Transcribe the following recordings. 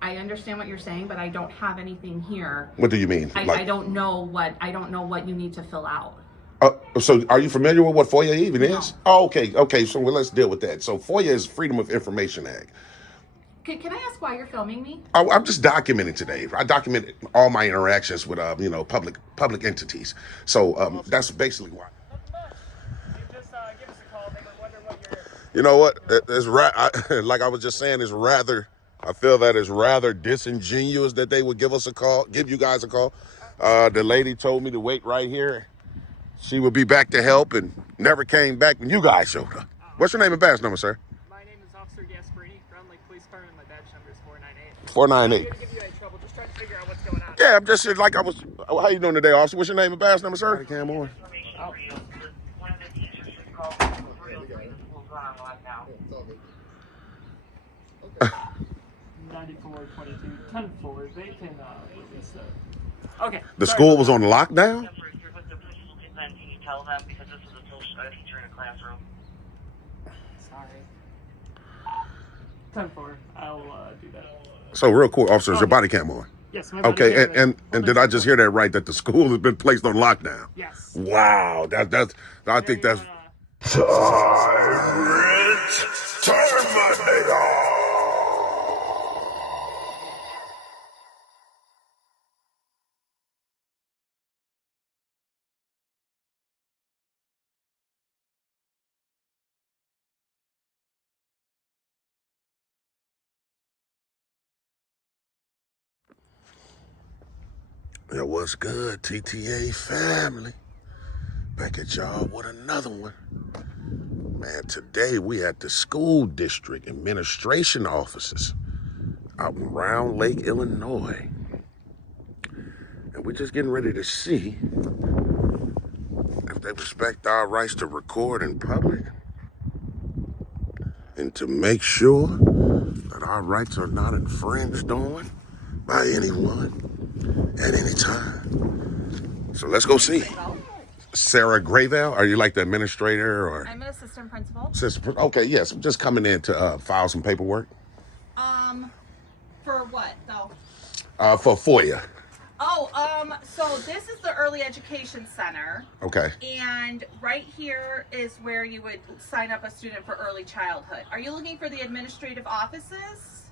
I understand what you're saying, but I don't have anything here. What do you mean? I don't know what you need to fill out. So are you familiar with what FOIA even No. is? Oh, okay. So let's deal with that. So FOIA is Freedom of Information Act. Can I ask why you're filming me? I'm just documenting today. I documented all my interactions with public entities. So that's basically why. Just give us a call. They were wondering what you're. You know what? Like I was just saying, I feel that it's rather disingenuous that they would give you guys a call. The lady told me to wait right here. She would be back to help and never came back when you guys showed up. What's your name and badge number, sir? My name is Officer Gasparini, Round Lake Police Department. My badge number is 498. 498. I'm here to give you any trouble. Just trying to figure out what's going on. Yeah, I'm just how you doing today, officer? What's your name and badge number, sir? Cam on. Oh. One of the teachers just called the school's going on lockdown. 9422 10-4. They can release that. Okay. The school was on lockdown? Can you tell them, because this is a social teacher in a classroom? Sorry. 10-4. I'll do that. So real quick, officer, is your body cam on? Yes, my body Okay, cam and did I just hear that right, that the school has been placed on lockdown? Yes. Wow, I think that's Terminator. Yeah, what's good, TTA family? Back at y'all with another one. Man, today we at the school district administration offices out in Round Lake, Illinois. And we're just getting ready to see if they respect our rights to record in public and to make sure that our rights are not infringed on by anyone at any time. So let's go see. Sarah Grayvale, are you like the administrator or? I'm an assistant principal. Okay, yes, I'm just coming in to file some paperwork. For what though? For FOIA. So this is the Early Education Center. Okay. And right here is where you would sign up a student for early childhood. Are you looking for the administrative offices?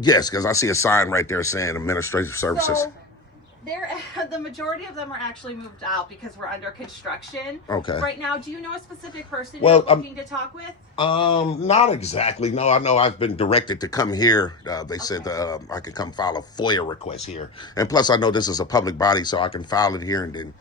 Yes, because I see a sign right there saying administrative services. So the majority of them are actually moved out because we're under construction. Okay. Right now, do you know a specific person Well, you're looking to talk with? Not exactly. No, I know I've been directed to come here. They said I could come file a FOIA request here. And plus, I know this is a public body, so I can file it here. And then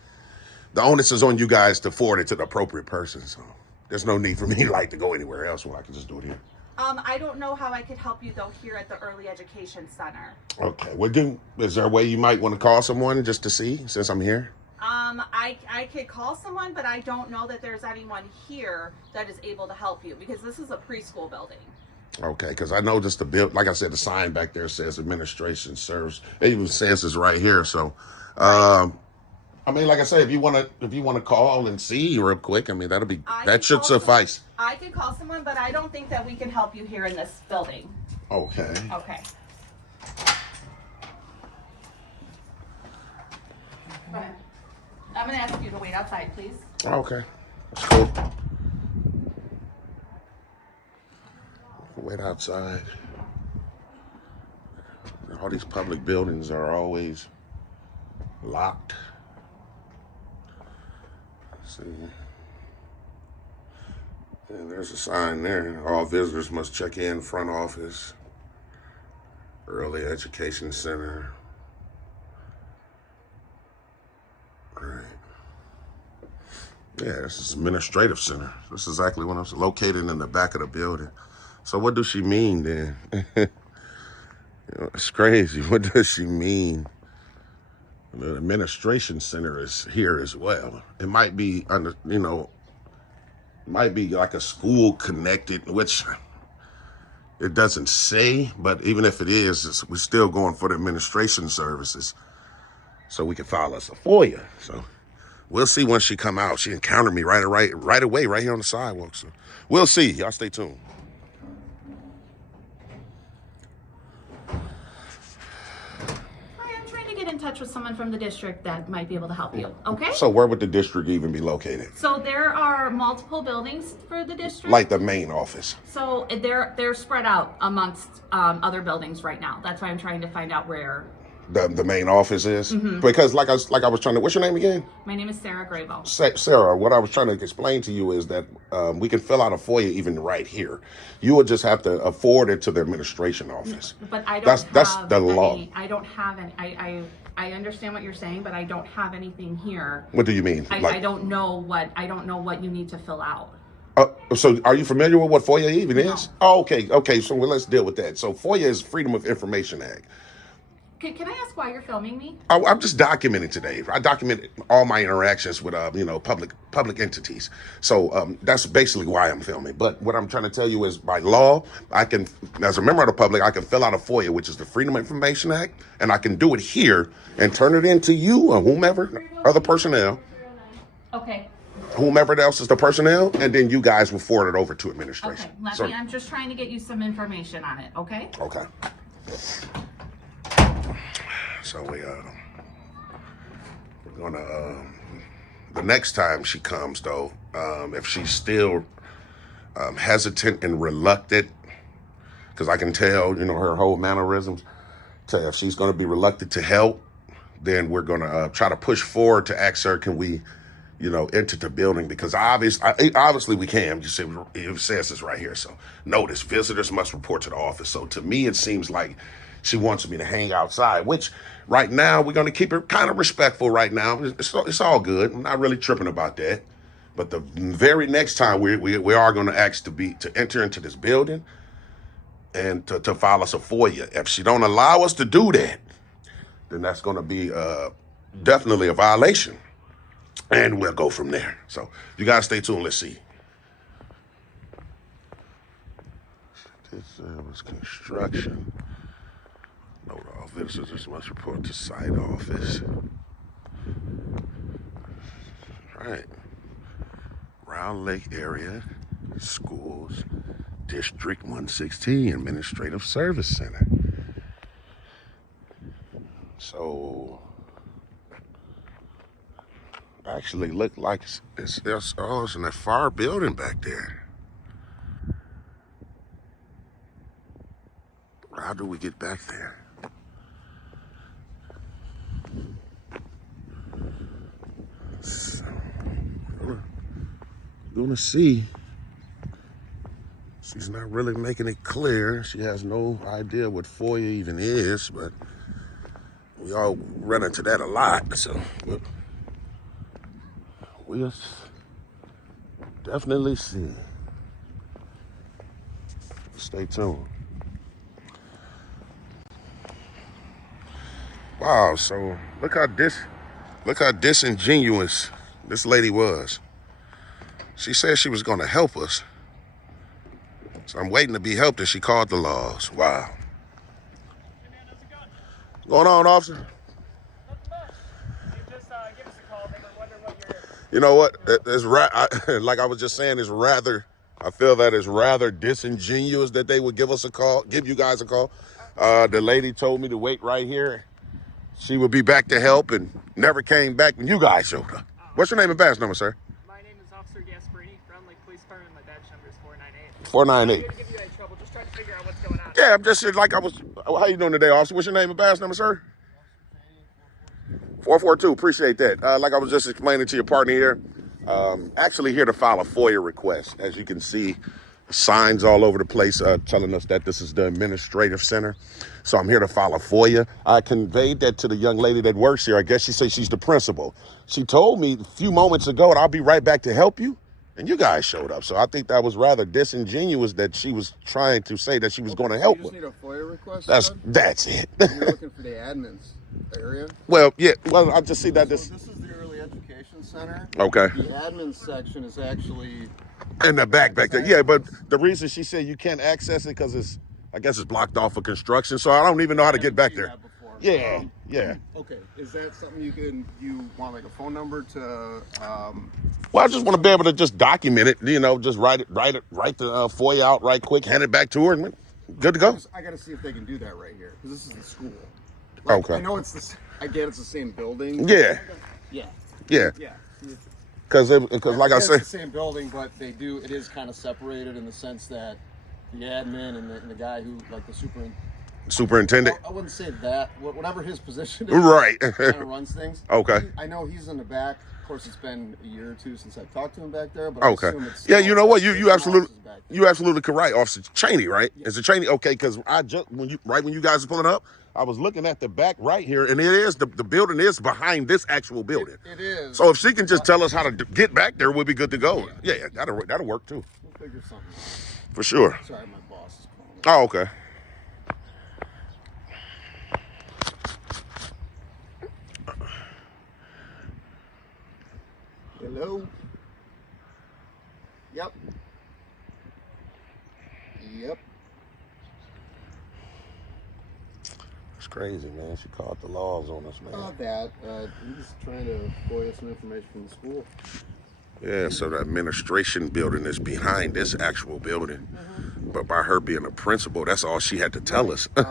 the onus is on you guys to forward it to the appropriate person. So there's no need for me to go anywhere else when I can just do it here. I don't know how I could help you, though, here at the Early Education Center. Okay. Well, is there a way you might want to call someone just to see, since I'm here? I could call someone, but I don't know that there's anyone here that is able to help you because this is a preschool building. Okay, because I noticed like I said, the sign back there says administration serves. It even says it's right here. So, I mean, like I said, if you want to call and see real quick, I mean, that should suffice. I can call someone, but I don't think that we can help you here in this building. Okay. Okay. Go ahead. I'm going to ask you to wait outside, please. Okay. That's cool. Wait outside. All these public buildings are always locked. See. And there's a sign there. All visitors must check in front office. Early Education Center. Right. Yeah, this is administrative center. This is exactly what I'm located in the back of the building. So what does she mean then? It's crazy. What does she mean? The administration center is here as well. It might be might be like a school connected, which it doesn't say, but even if it is, we're still going for the administration services. So we can file us a FOIA. So we'll see when she come out. She encountered me right away, right here on the sidewalk. So we'll see. Y'all stay tuned. touch with someone from the district that might be able to help you, okay? So where would the district even be located? So there are multiple buildings for the district. Like the main office? So they're spread out amongst other buildings right now. That's why I'm trying to find out where. The main office is? Because like I was trying to, what's your name again? My name is Sarah Grabo. Sarah, what I was trying to explain to you is that we can fill out a FOIA even right here. You would just have to forward it to the administration office. But I don't That's have the law. I don't have any. I understand what you're saying, but I don't have anything here. What do you mean? I don't know what you need to fill out. So are you familiar with what FOIA even is? Oh, okay. So let's deal with that. So FOIA is Freedom of Information Act. Can I ask why you're filming me? I'm just documenting today. I document all my interactions with public entities. So that's basically why I'm filming. But what I'm trying to tell you is, by law, I can, as a member of the public, I can fill out a FOIA, which is the Freedom of Information Act, and I can do it here and turn it into you or whomever, other personnel. Okay. Whomever else is the personnel, and then you guys will forward it over to administration. Okay. I'm just trying to get you some information on it. Okay. Okay. So we're gonna the next time she comes though, if she's still hesitant and reluctant, because I can tell, her whole mannerisms, if she's gonna be reluctant to help, then we're gonna try to push forward to ask her, can we, enter the building? Because obviously we can. It says this right here. So notice, visitors must report to the office. So to me, it seems like she wants me to hang outside, which right now we're going to keep it kind of respectful right now. It's all good. I'm not really tripping about that. But the very next time we are going to ask to enter into this building and to file us a FOIA. If she don't allow us to do that, then that's going to be definitely a violation. And we'll go from there. So you guys stay tuned. Let's see. This was construction. Note all visitors must report to site office. All right. Round Lake area, schools, District 116, Administrative Service Center. So, actually look like it's in that far building back there. How do we get back there? So, we're gonna see. She's not really making it clear. She has no idea what FOIA even is, but we all run into that a lot. So we'll definitely see. Stay tuned. Wow, so look how disingenuous this lady was. She said she was gonna help us. So I'm waiting to be helped, and she called the laws. Wow. Hey man, how's it going? What's going on, officer? Nothing much. You just give us a call. They were wondering what you're. You know what? Like I was just saying, I feel that it's rather disingenuous that they would give you guys a call. The lady told me to wait right here. She would be back to help and never came back when you guys showed up. What's your name and badge number, sir? My name is Officer Gasparini, Ground Lake Police Department. My badge number is 498. 498. I'm here to give you any trouble. Just trying to figure out what's going on. Yeah, I'm just how you doing today, officer? What's your name and badge number, sir? 442. Appreciate that. Like I was just explaining to your partner here, actually here to file a FOIA request. As you can see, signs all over the place telling us that this is the administrative center. So I'm here to file a FOIA. I conveyed that to the young lady that works here. I guess she says she's the principal. She told me a few moments ago, and I'll be right back to help you. And you guys showed up. So I think that was rather disingenuous that she was trying to say that she was going to help You just us. need a FOIA request? That's it. You're looking for the admin's area? Well, yeah. Well, I just see that So this is the Early Education Center. Okay. The admin section is actually... In the back there. Yeah, but the reason she said you can't access it because I guess it's blocked off for construction. So I don't even know how to get back there. Yeah, yeah. Okay, is that something you want like a phone number to... Well, I just want to be able to just document it, just write the FOIA out right quick, hand it back to her, and good to go. I got to see if they can do that right here, because this is the school. Like, Okay. I know it's the. I get it's the same building. Yeah. Yeah. Yeah. Yeah. Because like I It's said, the same building, but they do. It is kind of separated in the sense that the admin and the guy who, like the superintendent. I wouldn't say that. Whatever his position is, Right. kind of runs things. Okay. I know he's in the back. Of course, it's been a year or two since I've talked to him back there. But Okay. I assume it's Yeah, still- you know what? there's You some absolutely offices back there. you absolutely correct, Officer Cheney, right? Is it Cheney? Okay, because I just when you guys are pulling up, I was looking at the back right here, and it is the building is behind this actual building. It is. So if she can just tell us how to get back there, we'll be good to go. Yeah, that'll work too, We'll figure something out. for sure. Sorry, my boss is calling. Oh, okay. Hello. Yep. Yep. It's crazy, man. She called the laws on us, man. Not that. He's trying to FOIA some information from the school. Yeah, so the administration building is behind this actual building. But by her being a principal, that's all she had to tell us. So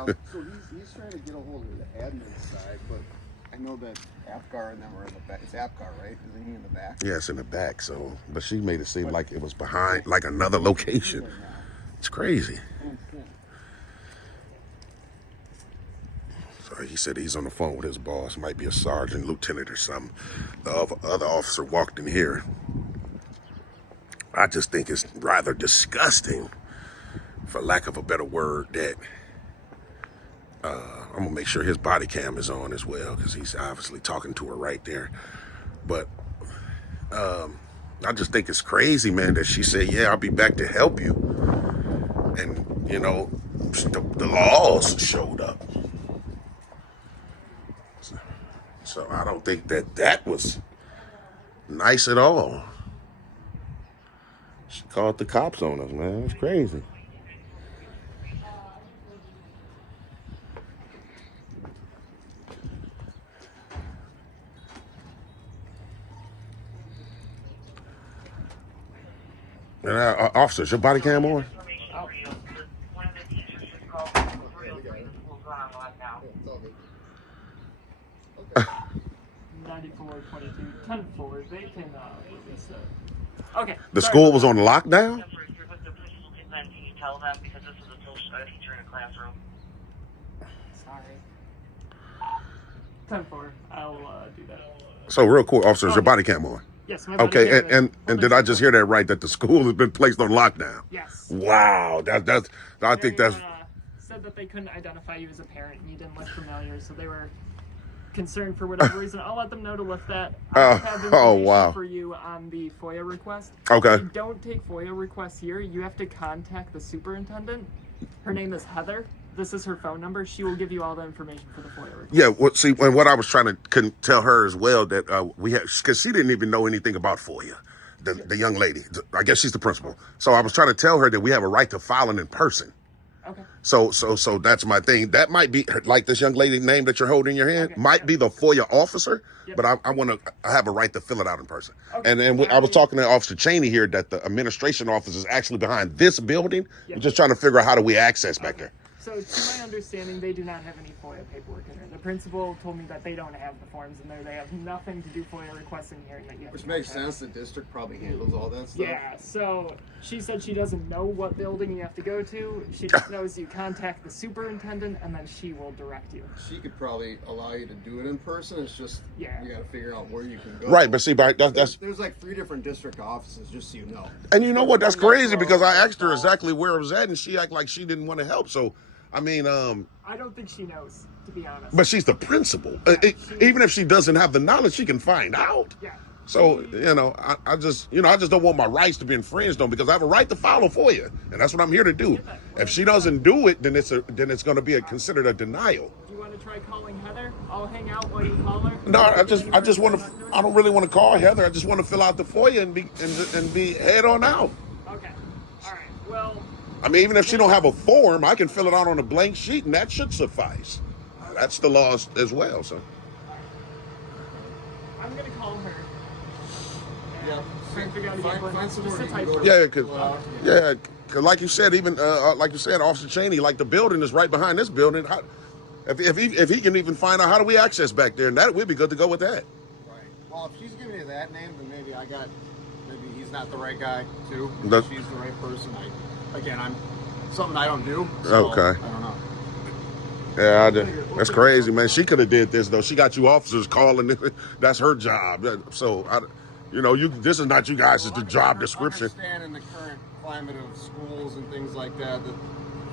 he's trying to get a hold of the admin side, but I know that Apgar and them are in the back. It's Apgar, right? Is he in the back? Yeah, it's in the back, so but she made it seem like it was behind like another location. It's crazy. So he said he's on the phone with his boss, might be a sergeant, lieutenant or something. The other officer walked in here. I just think it's rather disgusting, for lack of a better word, that I'm gonna make sure his body cam is on as well, because he's obviously talking to her right there. But I just think it's crazy, man, that she said, yeah, I'll be back to help you. And, you know, the laws showed up. So I don't think that was nice at all. She called the cops on us, man. It's crazy. And officers, your body cam on? Information for you. One of the teachers just called for real. The school's going on live now. It's all good. 9422 10-4. They can release it. Okay. The sorry school about was on lockdown? Number, if you're with the principal, then can you tell them, because this is a social teacher in a classroom. that. Sorry. 10-4. I'll do that. So real quick, officers, your body cam on? Yes, my body Okay, cam is- and hold did on I a just second. hear that right? That the school has been placed on lockdown? Yes. Wow, I think They, that's said that they couldn't identify you as a parent and you didn't look familiar, so they were concerned for whatever reason. I'll let them know to lift that. I have information wow. for you on the FOIA request. Okay. You don't take FOIA requests here. You have to contact the superintendent. Her name is Heather. This is her phone number. She will give you all the information for the FOIA request. yeah. See, and what I was trying to tell her as well that we had, because she didn't even know anything about FOIA. The young lady, I guess she's the principal. So I was trying to tell her that we have a right to file it in person. Okay. So that's my thing. That might be like this young lady name that you're holding in your hand might be the FOIA officer, but I want to have a right to fill it out in person. Okay. And I was talking to Officer Cheney here that the administration office is actually behind this building. We're just trying to figure out how do we access back there. So to my understanding, they do not have any FOIA paperwork in there. The principal told me that they don't have the forms in there. They have nothing to do FOIA requests in here. And that you have Which to makes contact. sense. The district probably handles all that stuff. Yeah, so she said she doesn't know what building you have to go to. She just knows you contact the superintendent and then she will direct you. She could probably allow you to do it in person. It's just you got to figure out where you can go. Right, but see, that's There's like 3 different district offices, just so you know. and you know what? That's crazy because I asked her exactly where it was at, and she acted like she didn't want to help. So, I mean, I don't think she knows, to be honest. but she's the principal. Even if she doesn't have the knowledge, she can find out. Yeah. So, I just don't want my rights to be infringed on because I have a right to file for you, and that's what I'm here to do. If she doesn't do it, then it's going to be considered a denial. Do you want to try calling Heather? I'll hang out while you call her. No, I just want to. I don't really want to call Heather. I just want to fill out the FOIA and be head on out. Okay. All right. Well. I mean, even if she don't have a form, I can fill it out on a blank sheet, and that should suffice. That's the law as well. So. I'm gonna call her. Yeah. Try and figure out exactly. Find somewhere Just you a can type go. Yeah, because like you said, even like you said, Officer Cheney, like the building is right behind this building. If he can even find out how do we access back there, and that we'd be good to go with that. Right. Well, if she's giving you that name, then maybe he's not the right guy too. That- She's the right person. I'm something I don't do. So Okay. I don't know. Yeah, that's crazy, man. She could have did this though. She got you officers calling. That's her job. So, this is not you guys' the job description. Understand in the current climate of schools and things like that, the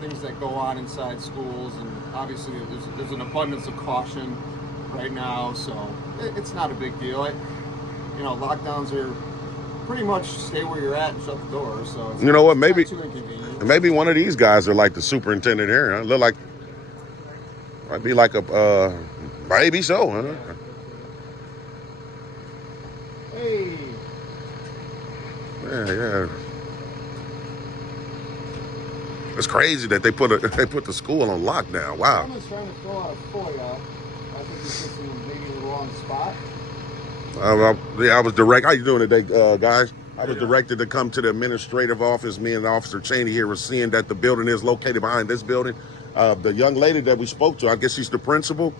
things that go on inside schools, and obviously there's an abundance of caution right now. So it's not a big deal. Lockdowns are pretty much stay where you're at and shut the door. So it's You know what? not Maybe too inconvenient. maybe one of these guys are like the superintendent here. Huh? Look like might be like a maybe so, huh? Hey. Yeah. It's crazy that they put the school on lockdown. Wow. Someone's trying to fill out a FOIA. I think he's just maybe in the wrong spot. I was direct. How you doing today, guys? I was directed to come to the administrative office. Me and Officer Cheney here were seeing that the building is located behind this building. The young lady that we spoke to, I guess she's the principal.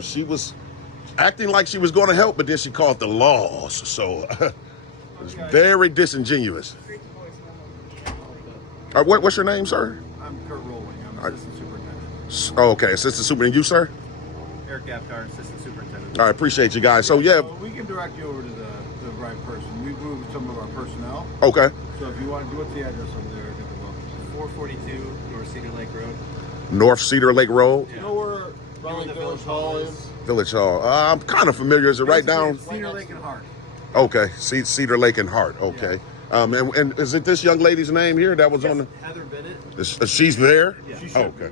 She was acting like she was going to help, but then she called the laws. So it's very disingenuous. What's your name, sir? I'm Kurt Rolling. I'm Assistant Superintendent. Okay, Assistant Superintendent. You, sir? Eric Gapkar, Assistant Superintendent. All right, appreciate you guys. So, yeah. So we can direct you over to the right person. We've moved some of our personnel. Okay. So if you want to do, what's the address over there? 442 North Cedar Lake Road. North Cedar Lake Road, Yeah. You know where Where the Village Hall is? Village Hall. I'm kind of familiar. Is it right down? Cedar Lake and Hart. Okay, Cedar Lake and Hart. Okay. And is it this young lady's name here that was on the? Heather Bennett. She's there. Yeah. She Oh, okay.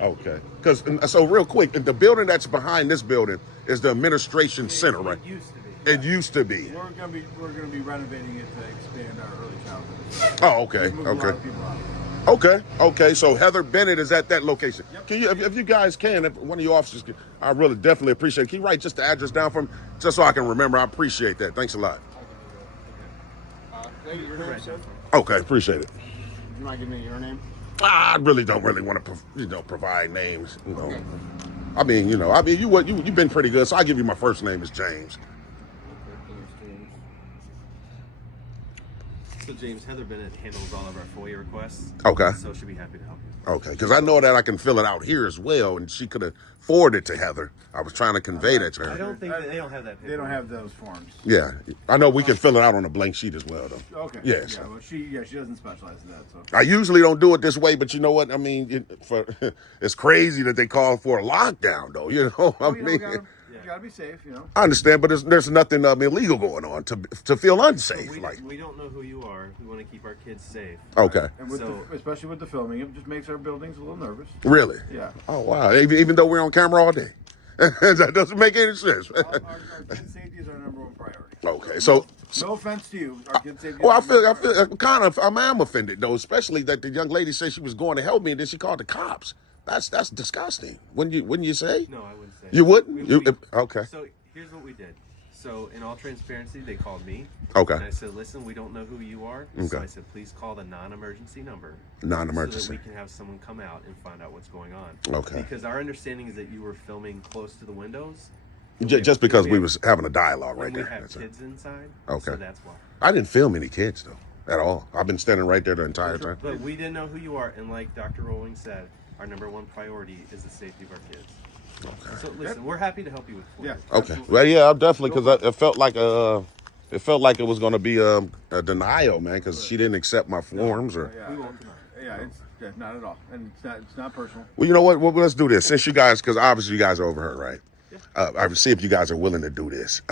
Okay. Because so real quick, the building that's behind this building is the administration center, right? It used to be. It used to be. We're gonna be renovating it to expand our early childhood. Oh, okay. We've moved a lot Okay. of people out. Okay. So Heather Bennett is at that location. Yep. Can you, if you guys can, if one of your officers, I really definitely appreciate it. Can you write just the address down for me, just so I can remember? I appreciate that. Thanks a lot. Thank you, your name, sir. Okay, appreciate it. You mind giving me your name? I really don't want to, provide names. I mean, you've been pretty good, so I'll give you my first name is James. So James, Heather Bennett handles all of our FOIA requests. Okay. So she'll be happy to help you. Okay, because I know that I can fill it out here as well, and she could have forwarded it to Heather. I was trying to convey that to her. I don't think that they don't have that. They don't have those forms. Yeah, I know we can fill it out on a blank sheet as well, though. Okay. Yes. Yeah, well, she doesn't specialize in that. So. I usually don't do it this way, but you know what? I mean, it's crazy that they call for a lockdown, though. I mean, You gotta be safe, I understand, but there's nothing illegal going on to feel unsafe. We don't know who you are. We want to keep our kids safe. Okay, And especially with the filming, it just makes our buildings a little nervous. really? Yeah. Oh wow! Even though we're on camera all day, that doesn't make any sense. Our kids' safety is our number one priority. Okay, so. No offense to you, our kids' safety. Well, I feel I'm offended though, especially that the young lady said she was going to help me, and then she called the cops. That's disgusting. Wouldn't you say? No, I wouldn't say. You wouldn't? Okay. So here's what we did. So in all transparency, they called me. Okay. And I said, listen, we don't know who you are. Okay. So I said, please call the non-emergency number. Non-emergency. So that we can have someone come out and find out what's going on. Okay. Because our understanding is that you were filming close to the windows. Just because we was having a dialogue right And there. we have That's it. kids inside. Okay. So that's why. I didn't film any kids though, at all. I've been standing right there the entire time. But we didn't know who you are, and like Dr. Rowling said, our number one priority is the safety of our kids. Okay. So listen, we're happy to help you with FOIA. Yeah. Okay. Well, yeah, I'm definitely because it felt like it was going to be a denial, man, because she didn't accept my forms or. Yeah. We won't deny. It's not at all, and it's not personal. Well, you know what? Well, let's do this. Since you guys, because obviously you guys are overheard, right? I will see if you guys are willing to do this.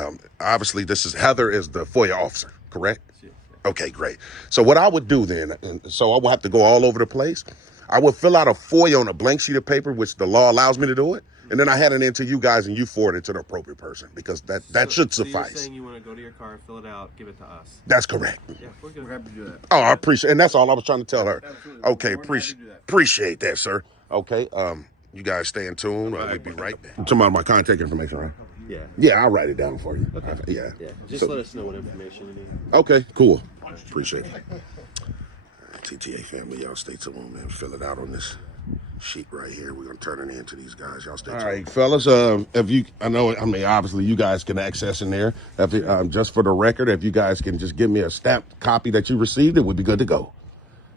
Obviously, Heather is the FOIA officer, correct? Yeah. Okay, great. So what I would do then, and so I will have to go all over the place. I would fill out a FOIA on a blank sheet of paper, which the law allows me to do it, and then I hand it in to you guys, and you forward it to the appropriate person because that should So suffice. you're saying you want to go to your car, fill it out, give it to us. That's correct. Yeah, we're good. We're happy to do that. Oh, I appreciate, and that's all I was trying to tell her. Absolutely. Okay, We're happy to do that. appreciate that, sir. Okay, you guys stay in tune. We'll be right back. Talking about my contact information, right? Yeah. Yeah, I'll write it down for you. Yeah. Yeah. Just So- let us know what information you need. Okay, cool. Appreciate it. TTA family, y'all stay tuned, man. Fill it out on this sheet right here. We're gonna turn it in to these guys. Y'all stay tuned. All right, fellas. Obviously you guys can access in there. Just for the record, if you guys can just give me a stamped copy that you received, it would be good to go.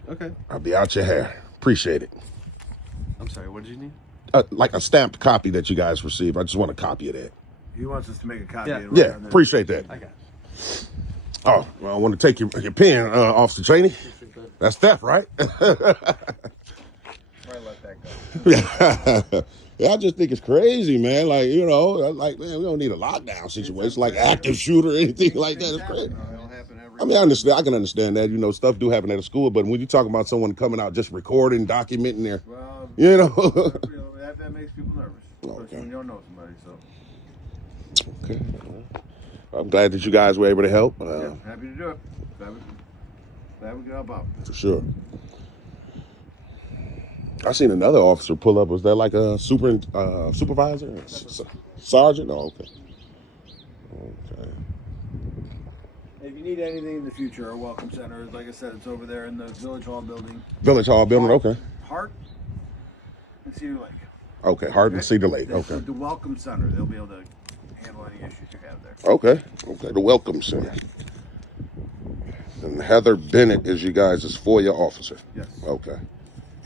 Okay. I'll be out your hair. Appreciate it. I'm sorry, what did you need? Like a stamped copy that you guys received. I just want a copy of that. He wants us to make a copy. Yeah. of it Yeah, on this. appreciate that. I got it. Oh, well, I want to take your pen, Officer Cheney. That's theft, right? Probably let that go. Yeah, I just think it's crazy, man. Like, you know, like, man, we don't need a lockdown situation, like active shooter or anything like that. It's crazy. It'll happen every I mean, I can understand that. You know, stuff do happen at a school, but when you talk about someone coming out just recording, documenting their, Well, you know. that makes people nervous, especially Okay. when you don't know somebody. So Okay. I'm glad that you guys were able to help. yeah, happy to do it. Glad we could help out. For sure. I seen another officer pull up. Was that like a supervisor? Sergeant? Oh, okay. Okay. If you need anything in the future, our welcome center, like I said, it's over there in the Village Hall building. Village Hall building, okay. Hart and Cedar Lake. Okay, Hart and Cedar Lake, That's okay. The welcome center. They'll be able to handle any issues you have there. Okay, the Welcome Center. And Heather Bennett is you guys' FOIA officer. Yes. Okay.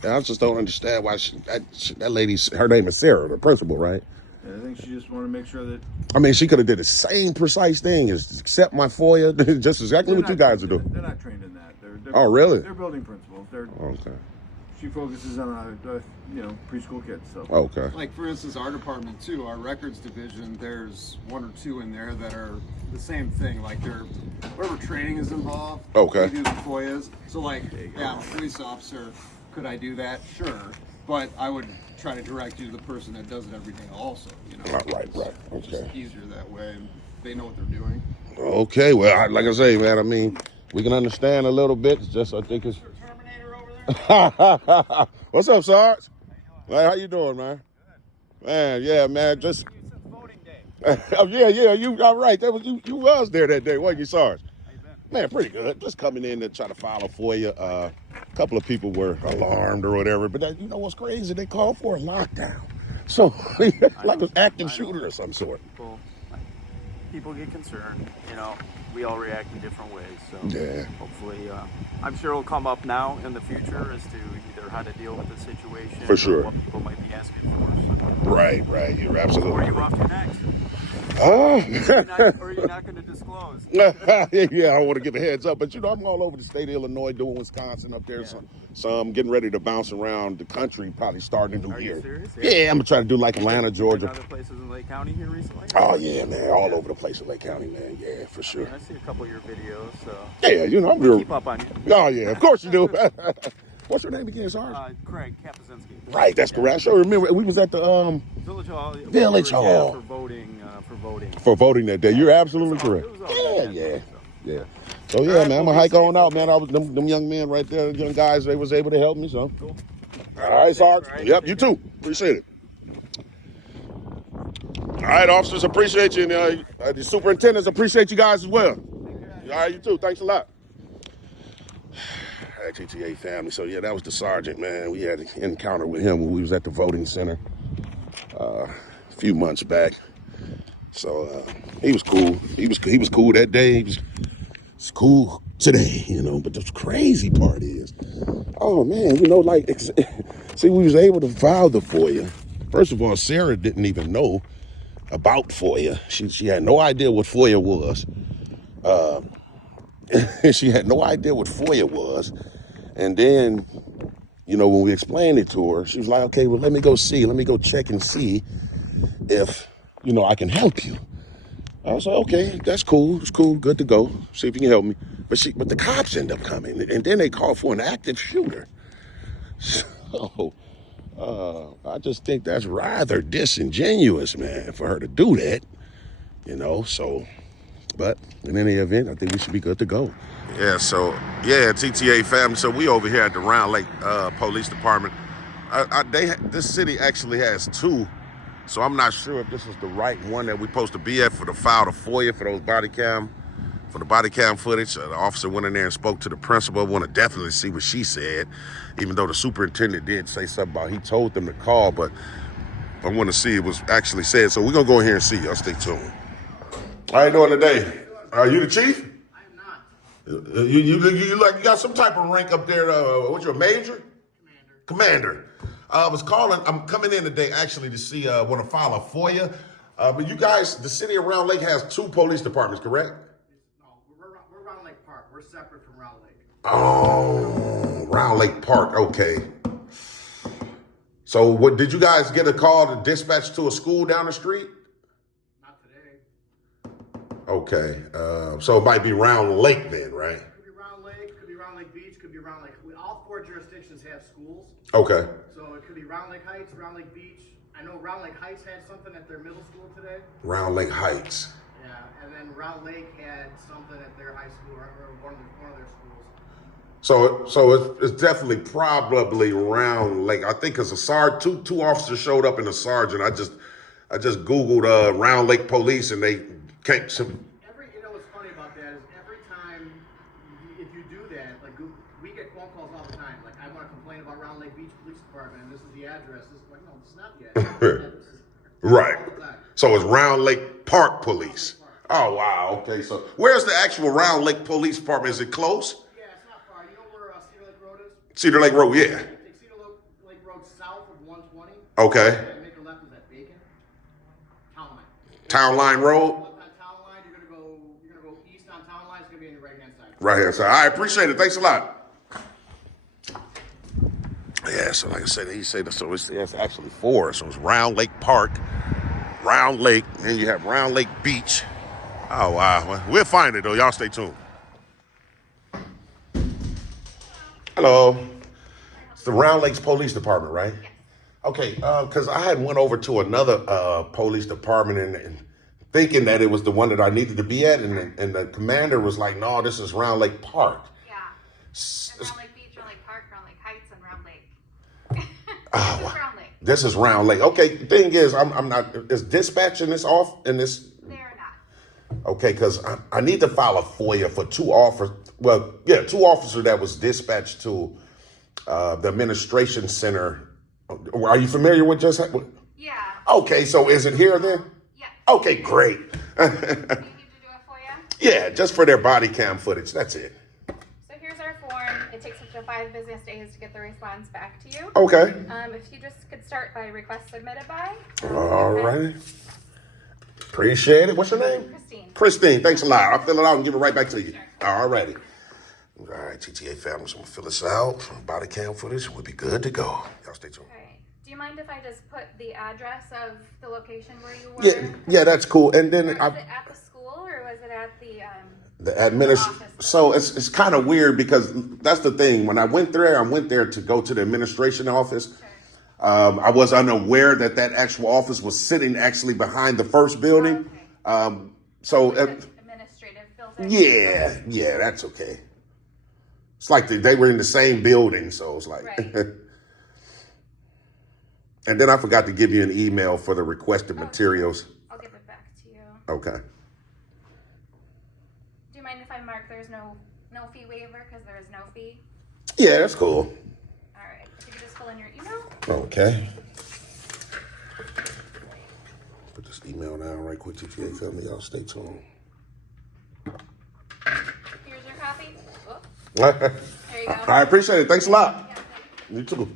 And I just don't understand why that lady's, her name is Sarah, the principal, right? Yeah, I think she just wanted to make sure that I mean, she could have did the same precise thing as accept my FOIA, just exactly what you guys are doing. They're not trained in that. They're Oh, really? They're building principals. Okay. She focuses on preschool kids. So Okay. Like for instance, our department too, our records division, there's one or two in there that are the same thing. Like they're whatever training is involved. Okay. We do the FOIAs. So like, yeah, I'm a police officer. Could I do that? Sure. But I would try to direct you to the person that does it every day also, you know. Right. It's just Okay. easier that way, and they know what they're doing. Okay. Well, like I say, man, I mean, we can understand a little bit. It's just, I think it's. What's up, Sarge? Hey, how you doing, man? Man, yeah, man, just. Oh, yeah, you all right. That was you was there that day, wasn't you, Sarge? Man, pretty good. Just coming in to try to file a FOIA. A couple of people were alarmed or whatever, but you know what's crazy? They called for a lockdown. So, like an active shooter of some sort. People get concerned, you know, we all react in different ways, so Yeah. hopefully, I'm sure it'll come up now in the future as to either how to deal with the situation For sure. or what people might be asking for. So, Right. You're absolutely where are you off to next? Oh. Or are you not going to disclose? Yeah, I don't want to give a heads up, but you know, I'm all over the state of Illinois, doing Wisconsin up there. Yeah. So I'm getting ready to bounce around the country, probably starting a new Are year. you serious? Yeah, I'm gonna try to do like Atlanta, Been Georgia. other places in Lake County here recently? Oh yeah, man, all over the place in Lake County, man. Yeah, for sure. I see a couple of your videos, so Yeah, you know, I'm keep real. up on you. Oh yeah, of course you do. What's your name again, Sarge? Craig Kapuzinski. Right, that's correct. I sure remember we was at the Village Hall. Village We were, Hall. yeah, for voting. for voting that day. You're absolutely It was all- correct. it was all good, Yeah. so. Yeah. So yeah, right, man, I'm well, gonna hike be safe, on out, okay? man. I was them young men right there, young guys. They was able to help me, so. Cool. All right, Sarge. All right, Yep, take you care. too. Appreciate it. All right, officers, appreciate you, and the superintendents appreciate you guys as well. All right, you too. Thanks a lot. All right, TTA family. So yeah, that was the sergeant, man. We had an encounter with him when we was at the voting center a few months back. So he was cool. He was cool that day. He was cool today, you know. But the crazy part is, oh man, you know, like, see, we was able to file the FOIA. First of all, Sarah didn't even know about FOIA. She had no idea what FOIA was. She had no idea what FOIA was. And then, you know, when we explained it to her, she was like, okay, well, let me go check and see if, you know, I can help you. I was like, okay, that's cool. It's cool. Good to go. See if you can help me. But the cops end up coming, and then they call for an active shooter. So I just think that's rather disingenuous, man, for her to do that, you know. So, but in any event, I think we should be good to go. Yeah. So TTA family. So we over here at the Round Lake Police Department. This city actually has two. So I'm not sure if this is the right one that we're supposed to be at for the file the FOIA for those body cam for the body cam footage. The officer went in there and spoke to the principal. Want to definitely see what she said, even though the superintendent did say something about he told them to call, but I want to see it was actually said. So we're going to go in here and see. Y'all stay tuned. How you doing today? Are you the chief? I am not. You like you got some type of rank up there. What's your major? Commander. I was calling. I'm coming in today actually to see. Want to file a FOIA. But you guys, the city of Round Lake has 2 police departments, correct? No, we're Round Lake Park. We're separate from Round Lake. Oh, Round Lake Park. Okay. So, what did you guys get a call to dispatch to a school down the street? Not today. Okay. So it might be Round Lake then, right? Could be Round Lake. Could be Round Lake Beach. Could be Round Lake. All 4 jurisdictions have schools. Okay. So it could be Round Lake Heights, Round Lake Beach. I know Round Lake Heights had something at their middle school today. Round Lake Heights. Yeah, and then Round Lake had something at their high school or one of their schools. So it's definitely probably Round Lake. I think because two officers showed up and a sergeant. I just Googled Round Lake Police and they came some. You know what's funny about that is every time if you do that, like we get phone calls all the time. Like I want to complain about Round Lake Beach Police Department and this is the address. This is like no, it's not the address. Right. So it's Round Lake Park Police. Oh wow. Okay. So where's the actual Round Lake Police Department? Is it close? Yeah, it's not far. You know where Cedar Lake Road is? Cedar Lake Road. Yeah. Take Cedar Lake Road south of 120. Okay. And make a left is at Bacon. Town Line. Town Line Road. On Town Line, you're gonna go east on Town Line. It's gonna be on your right hand side. Right here. So I appreciate it. Thanks a lot. Yeah, so like I said, he said so it's actually 4. So it's Round Lake Park, Round Lake, and you have Round Lake Beach. Oh wow. Well, we'll find it though. Y'all stay tuned. Hello. It's the Round Lakes Police Department, right? Yes. Okay, because I had went over to another police department and thinking that it was the one that I needed to be at, and the commander was like, "No, this is Round Lake Park." Yeah. And Round Lake Beach, Round Lake Park, Round Lake Heights, and Round Lake. Oh, This is Round Lake. This is Round Lake. Okay, the thing is, I'm not. Is dispatching this off in this? They're not. Okay, because I need to file a FOIA for 2 officers. Well, yeah, 2 officers that was dispatched to the administration center. Are you familiar with just? Yeah. Okay, so is it here then? Yeah. Okay, great. Do you need to do it for you? Yeah, just for their body cam footage. That's it. So here's our form. It takes up to 5 business days to get the response back to you. Okay. If you just could start by request submitted by. All right. Appreciate it. What's your name? Christine. Christine, thanks a lot. I'll fill it out and give it right back to you. Sure. All righty. All right, TTA family, so I'm going to fill this out. Body cam footage. We'll be good to go. Y'all stay tuned. All right. Do you mind if I just put the address of the location where you were? Yeah, that's cool. And then Was it at the school or was it at the office? So it's kind of weird because that's the thing. When I went there to go to the administration office. Sure. I was unaware that actual office was sitting actually behind the first building. Okay. So Administrative building? yeah, that's okay. It's like they were in the same building, so it's like. Right. And then I forgot to give you an email for the requested materials. I'll give it back to you. Okay. Do you mind if I mark there's no fee waiver because there is no fee? Yeah, that's cool. All right. If you could just fill in your email. Okay. Put this email down right quick, TTA family. Y'all stay tuned. Here's your copy. Oh, There there you go. I appreciate it. Thanks a lot. Yeah, thanks. You too.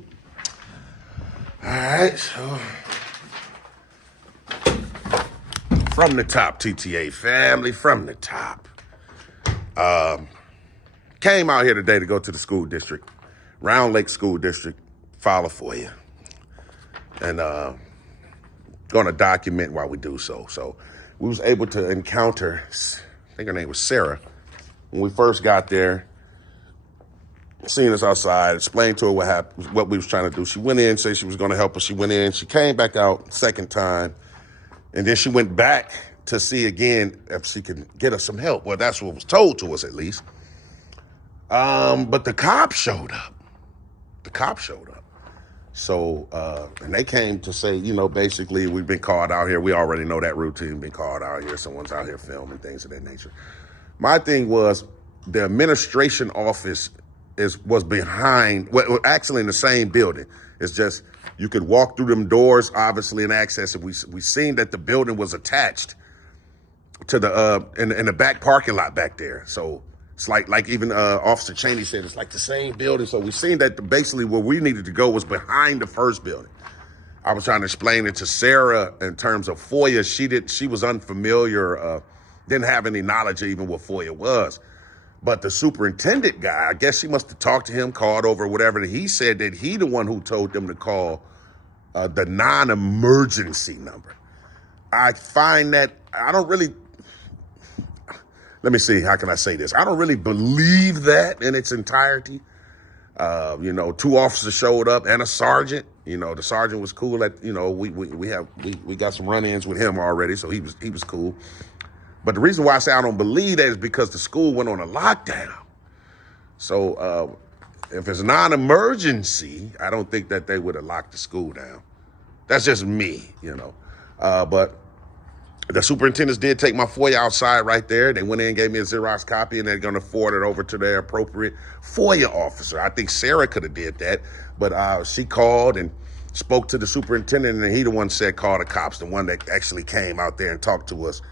All right, so from the top, TTA family, from the top. Came out here today to go to the school district, Round Lake School District, file a FOIA. And gonna document while we do so. So we was able to encounter, I think her name was Sarah, when we first got there. Seeing us outside, explained to her what happened, what we was trying to do. She went in, said she was going to help us. She went in, she came back out second time, and then she went back to see again if she could get us some help. Well, that's what was told to us at least. But the cops showed up. So, and they came to say, basically we've been called out here. We already know that routine, been called out here. Someone's out here filming things of that nature. My thing was the administration office was behind, well, actually in the same building. It's just you could walk through them doors, obviously, and access it. We seen that the building was attached to the in the back parking lot back there. So it's like even Officer Cheney said, it's like the same building. So we seen that basically where we needed to go was behind the first building. I was trying to explain it to Sarah in terms of FOIA. She was unfamiliar, didn't have any knowledge of even what FOIA was. But the superintendent guy, I guess she must have talked to him, called over, whatever. And he said that he the one who told them to call the non-emergency number. I find that I don't really, let me see, how can I say this? I don't really believe that in its entirety. You know, 2 officers showed up and a sergeant. You know, the sergeant was cool. At, you know, we got some run-ins with him already, so he was cool. But the reason why I say I don't believe that is because the school went on a lockdown. So if it's non-emergency, I don't think that they would have locked the school down. That's just me, you know. But the superintendents did take my FOIA outside right there. They went in and gave me a Xerox copy, and they're going to forward it over to their appropriate FOIA officer. I think Sarah could have did that, but she called and spoke to the superintendent, and he the one said call the cops, the one that actually came out there and talked to us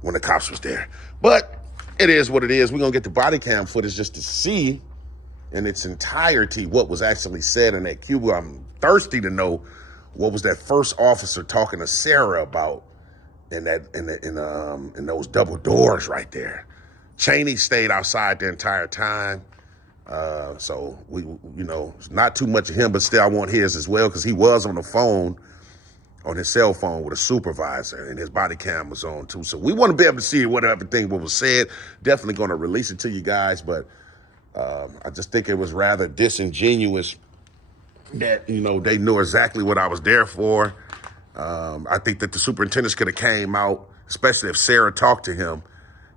when the cops was there. But it is what it is. We're going to get the body cam footage just to see in its entirety what was actually said in that cubicle. I'm thirsty to know what was that first officer talking to Sarah about in those double doors right there. Cheney stayed outside the entire time. So we, you know, not too much of him, but still I want his as well, because he was on the phone, on his cell phone with a supervisor, and his body cam was on too. So we want to be able to see what was said. Definitely going to release it to you guys, but I just think it was rather disingenuous that, you know, they knew exactly what I was there for. I think that the superintendents could have came out, especially if Sarah talked to him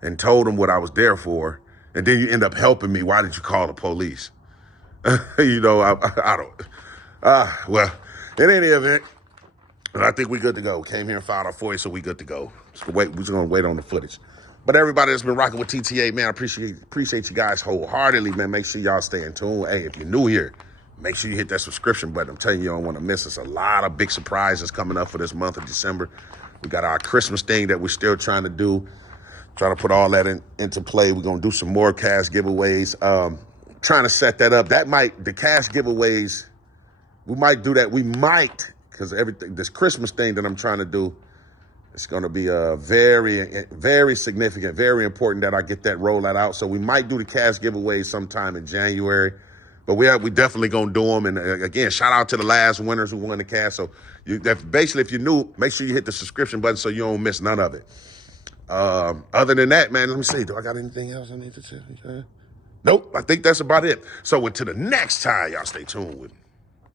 and told him what I was there for, and then you end up helping me. Why did you call the police? You know, I don't. Well, in any event, I think we're good to go. Came here and filed our FOIA, so we good to go. We're just gonna wait on the footage. But everybody that's been rocking with TTA, man, I appreciate you guys wholeheartedly, man. Make sure y'all stay in tune. Hey, if you're new here, make sure you hit that subscription button. I'm telling you, you don't want to miss us. A lot of big surprises coming up for this month of December. We got our Christmas thing that we're still trying to do. Trying to put all that into play. We're going to do some more cash giveaways. Trying to set that up. The cash giveaways, we might do that. We might, because this Christmas thing that I'm trying to do, it's going to be very, very significant, very important that I get that rollout out. So we might do the cash giveaways sometime in January. But we definitely going to do them. And again, shout out to the last winners who won the cash. So basically, if you're new, make sure you hit the subscription button so you don't miss none of it. Other than that, man, let me see. Do I got anything else I need to say? Nope, I think that's about it. So until the next time, y'all stay tuned with me.